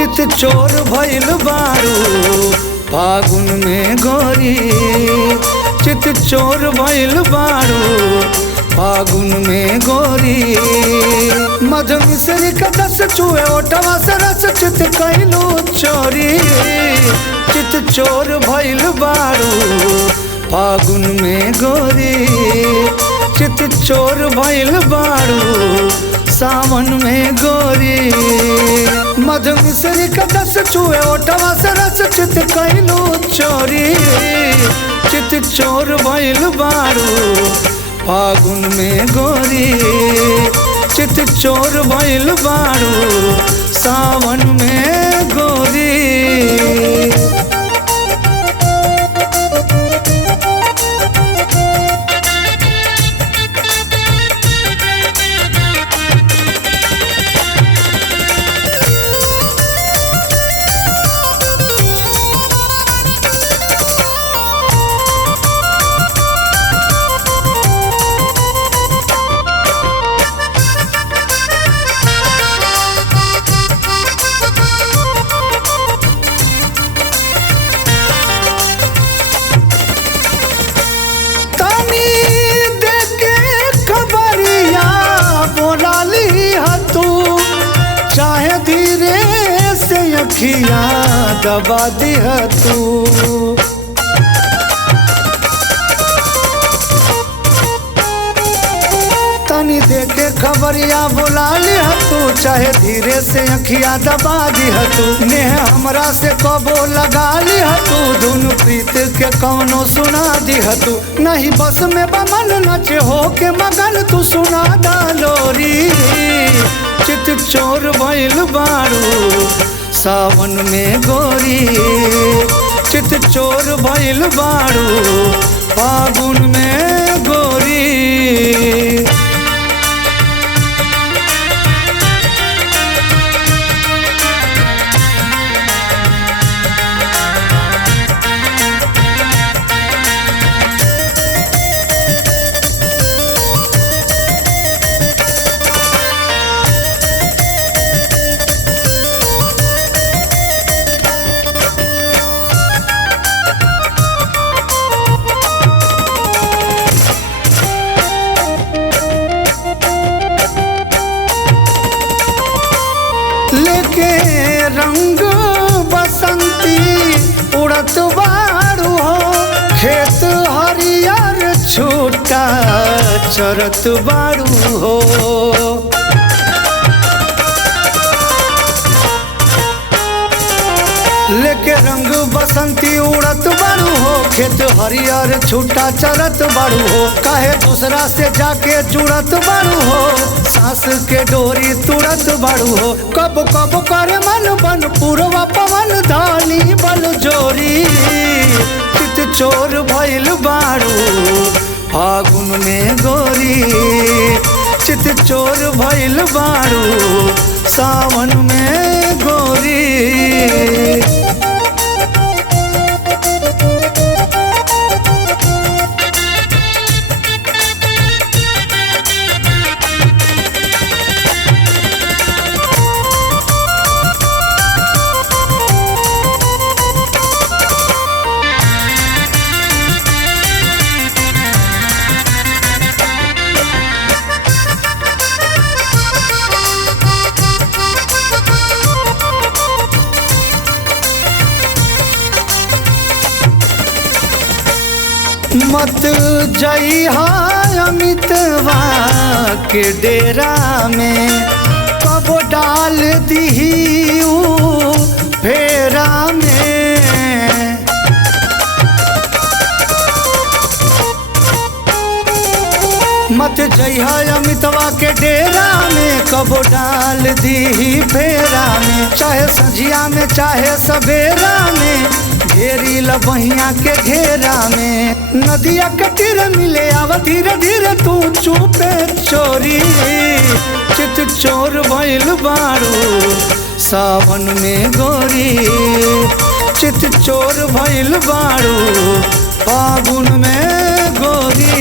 चित चोर भइल बारू फागुन में गोरी, चित चोर भइल बारू फागुन में गोरी। मधु मिश्री का दस चूहे ओटवा से रस चित कैलू चोरी, चित चोर भइल बारू फागुन में गोरी, चित चोर भइल बारू सावन में गोरी। मधु मिश्री का दस चूहे ओटवा से रस चित कैलू चोरी, चित चोर भइल बारू फागुन में गोरी, चित चोर भइल बारू सावन में गोरी। चाहे धीरे से अखियाँ दबा दिह तू, तनी देखे खबरिया बुला लिह तू, चाहे धीरे से अखियाँ दबा दिह तू। नेह हमरा से कबो लगा लिह तू, धुन प्रीत के कौनो सुना दिह तू। नहीं बस में बमन नचे हो के मगन तू सुना डालोरी, चित चोर भइल बारू सावन में गोरी, चित चोर भइल बारू फागुन में गोरी। लेके रंग बसंती उड़त बारू हो, खेत हरियर छूटा चरत बारू हो। लेके रंग बसंती उड़त बारू हो, खेत हरियर छूटा चरत बारू हो। काहे दूसरा से जाके जुड़त बारू हो, सांस के डोरी तुरत बारू हो। कब कब करे मन बन पूर्वा पवन धानी बल जोरी, चित चोर भइल बारू फागुन में गोरी, चित चोर भइल बारू सावन में गोरी। मत जइहा अमितवा के डेरा में, कब डाल दीही ऊ फेरा में। मत जइहा अमितवा के डेरा में, कब डाल दीही फेरा में। चाहे सझिया में चाहे सवेरा में, घेरी लबहिया के घेरा में। नदिया के तीर मिले आवा धीरे धीरे तू चुपे चोरी, चित चोर भइल बारू सावन में गोरी, चित चोर भइल बारू फागुन में गोरी।